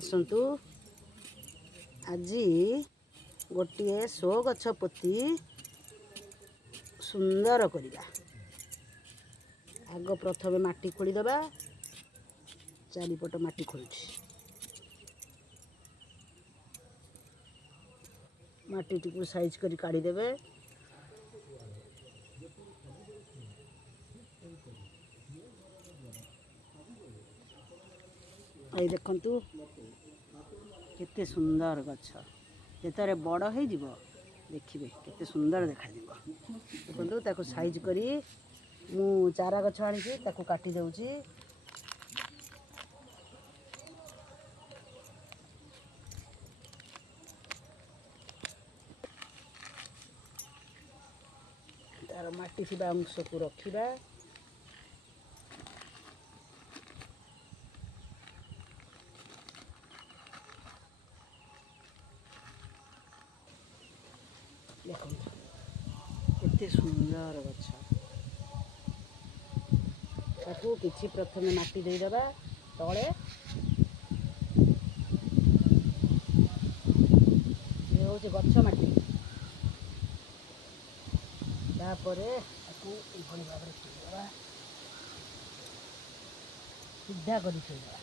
ଆସନ୍ତୁ ଆଜି ଗୋଟିଏ ଶୋ ଗଛ ପୋତି ସୁନ୍ଦର କରିବା। ଆଗ ପ୍ରଥମେ ମାଟି ଖୋଳିଦେବା। ଚାରିପଟ ମାଟି ଖୋଳୁଛି। ମାଟିଟିକୁ ସାଇଜ୍ କରି କାଢ଼ିଦେବେ। এই ଦେଖନ୍ତୁ କେତେ ସୁନ୍ଦର ଗଛ। ଯେତେବେଳେ ବଡ଼ ହେଇଯିବ ଦେଖିବେ କେତେ ସୁନ୍ଦର ଦେଖାଯିବ। ଦେଖନ୍ତୁ ତାକୁ ସାଇଜ୍ କରି ମୁଁ ଚାରା ଗଛ ଆଣିଛି ତାକୁ କାଟି ଦେଉଛି। ତାର ମାଟି ଥିବା ଅଂଶକୁ ରଖିବା। ଦେଖନ୍ତୁ କେତେ ସୁନ୍ଦର ଗଛ। ତାକୁ କିଛି ପ୍ରଥମେ ମାଟି ଦେଇଦେବା ତଳେ। ଏ ହେଉଛି ଗଛ ମାଟି। ତାପରେ ତାକୁ ଏଭଳି ଭାବରେ ଥୋଇଦେବା, ସିଧା କରି ଥୋଇଦେବା।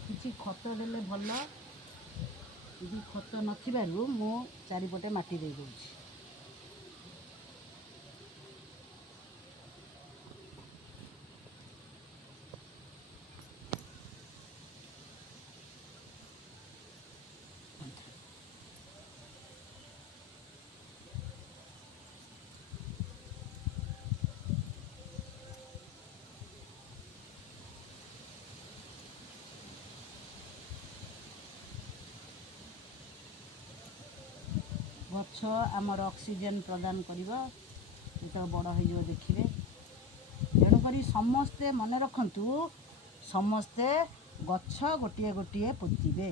କିଛି ଖତ ଦେଲେ ଭଲ, ଯଦି ଖତ ନଥିବାରୁ ମୁଁ ଚାରିପଟେ ମାଟି ଦେଇଦେଉଛି। ଗଛ ଆମର ଅକ୍ସିଜେନ୍ ପ୍ରଦାନ କରିବ ଯେତେବେଳେ ବଡ଼ ହେଇଯିବ ଦେଖିବେ। ତେଣୁକରି ସମସ୍ତେ ମନେ ରଖନ୍ତୁ, ସମସ୍ତେ ଗଛ ଗୋଟିଏ ଗୋଟିଏ ପୋତିବେ,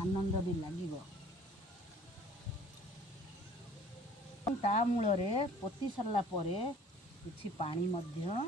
ଆନନ୍ଦ ବି ଲାଗିବ। ତା ମୂଳରେ ପୋତି ସାରିଲା ପରେ କିଛି ପାଣି ମଧ୍ୟ